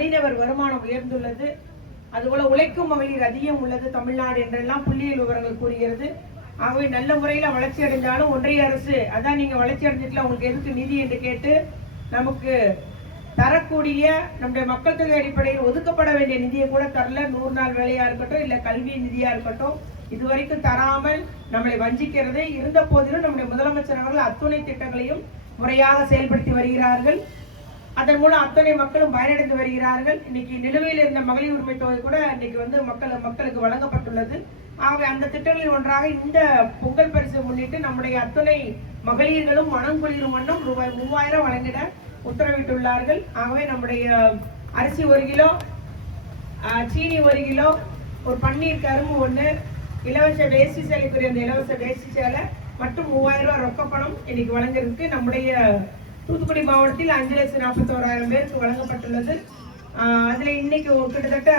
தனிநபர் வருமானம் உயர்ந்துள்ளது. அதுபோல உழைக்கும் மகளிர் அதிகம் உள்ளது தமிழ்நாடு என்றெல்லாம் புள்ளியியல் விவரங்கள் கூறுகிறது. ஆகவே நல்ல முறையில் வளர்ச்சி அடைந்தாலும் ஒன்றிய அரசு அதான் நீங்க வளர்ச்சி அடைஞ்சிட்டுல உங்களுக்கு எதுக்கு நிதி என்று கேட்டு நமக்கு தரக்கூடிய நம்முடைய மக்கள் தொகை அடிப்படையில் ஒதுக்கப்பட வேண்டிய நிதியை கூட தரல. 100 நாள் வேலையா இருக்கட்டும் இல்ல கல்வி நிதியா இருக்கட்டும் இதுவரைக்கும் தராமல் நம்மளை வஞ்சிக்கிறதே. இருந்த போதிலும் நம்முடைய முதலமைச்சர் அவர்கள் அத்துணை திட்டங்களையும் முறையாக செயல்படுத்தி வருகிறார்கள். அதன் மூலம் அத்தனை மக்களும் பயனடைந்து வருகிறார்கள். இன்னைக்கு நிலுவையில் இருந்த மகளிர் உரிமை தொகை கூட இன்னைக்கு மக்களுக்கு வழங்கப்பட்டுள்ளது. ஆகவே அந்த திட்டங்களில் ஒன்றாக இந்த பொங்கல் பரிசு முன்னிட்டு நம்முடைய அத்தனை மகளிர்களும் மனம் குளிரும் வண்ணம் ரூபாய் 3000 வழங்கிட உத்தரவிட்டுள்ளார்கள். ஆகவே நம்முடைய அரிசி 1 கிலோ, சீனி 1 கிலோ, ஒரு பன்னீர் கரும்பு 1, இலவச வேஷ்டி சேலைக்குரிய அந்த இலவச வேஷ்டி சேலை மற்றும் 3000 ரூபாய் ரொக்கப்பணம் இன்னைக்கு வழங்குறதுக்கு நம்முடைய தூத்துக்குடி மாவட்டத்தில் 5,41,000 பேருக்கு வழங்கப்பட்டுள்ளது. அதுல இன்னைக்கு கிட்டத்தட்ட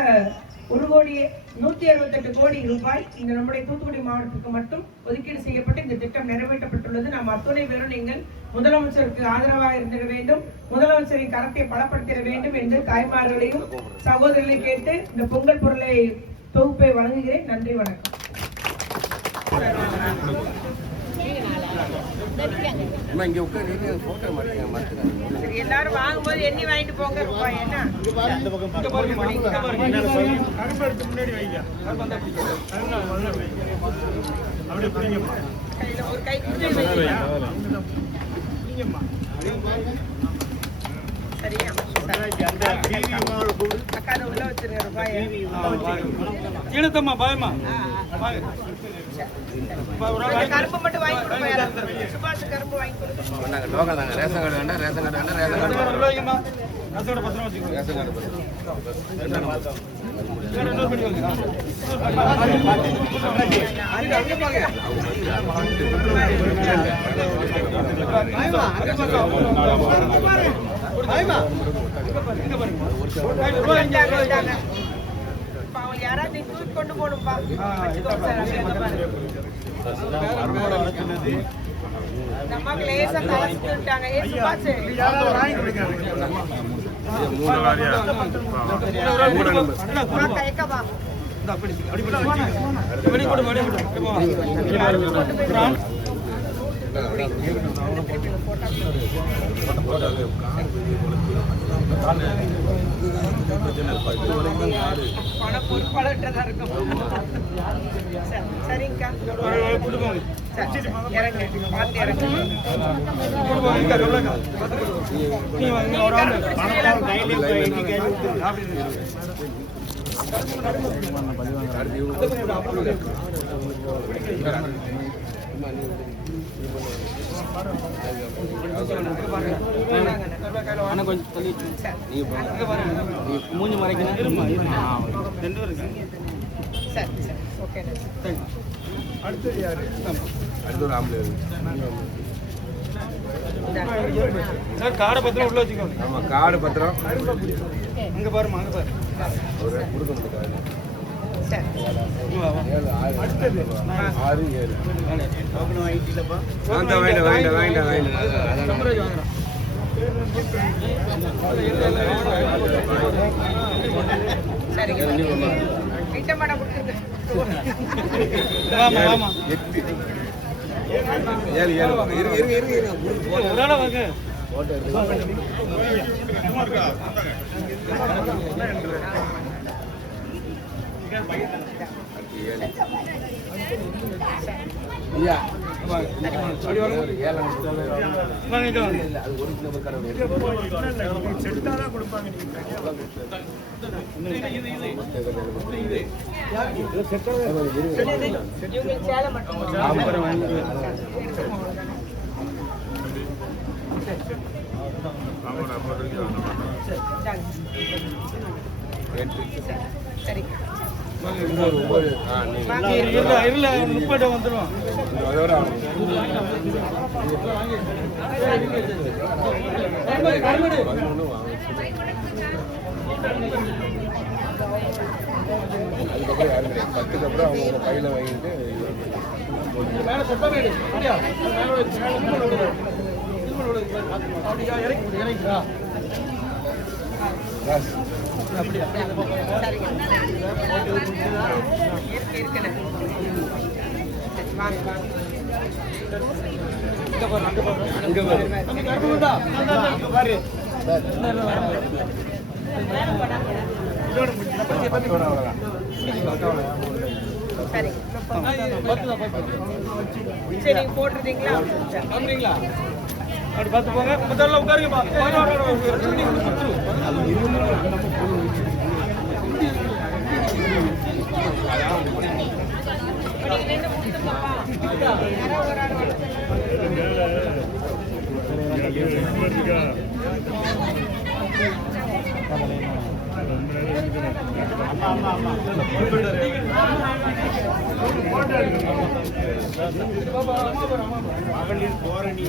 1,168 கோடி ரூபாய் இந்த நம்முடைய தூத்துக்குடி மாவட்டத்துக்கு மட்டும் ஒதுக்கீடு செய்யப்பட்டு இந்த திட்டம் நிறைவேற்றப்பட்டுள்ளது. நாம் அத்துணை பேரும் நீங்கள் முதலமைச்சருக்கு ஆதரவாக இருந்திட வேண்டும், முதலமைச்சரின் கரத்தை பலப்படுத்திட வேண்டும் என்று தாய்மார்களையும் சகோதரர்களையும் கேட்டு இந்த பொங்கல் பொருளை தொகுப்பை வழங்குகிறேன். நன்றி, வணக்கம். எல்லாரும் வாங்கும்போது எண்ணி வாங்கிட்டு போங்க. ரூபாய் என்ன ஒரு கை சரியா அக்கா உள்ள வச்சிருங்க ரூபாய் கரும்பு மட்டும் வாங்கி கொடுப்போம். சுபாஷ் கரும்பு வாங்கி கொடுப்போம். ரேஷன் கார்டு வேண்டாம், ரேஷன் கார்டு வேண்டாம், ரேஷன் கார்டு ரேஷன் கார்டு யாராவது தூக்கி கொண்டு போகணும்பா. நமக்கு லேசா கலந்துட்டாங்க. பொறுப்பாளர்கிட்ட இருக்கும். சரிங்கக்கா, இறங்க பார்த்து இறங்க. மூஞ்சி மறைக்கணும். அடுத்தது யாரு? அடுத்தது ஆம்பளை சார். கார்டு பத்திரம் உள்ள வச்சுக்கோங்க. ஆமா, கார்டு பத்திரம் அங்க பாருமா, அங்க பாரு. ஒரு கொடுக்க முடியாது. அடுத்தது 6 7 வாங்கிட்டீங்களப்பா? சரி, 30 வந்துடும். அதுக்கப்புறம் யாரும் 10க்கு அப்புறம் அவங்க கையில் வாங்கிட்டு அப்படியா இறக்கி சரி போட்டுருந்தீங்களா அப்படி பார்த்து போங்க மத்தெல்லாம் உட்காருங்கப்பா மகளிர் போரணி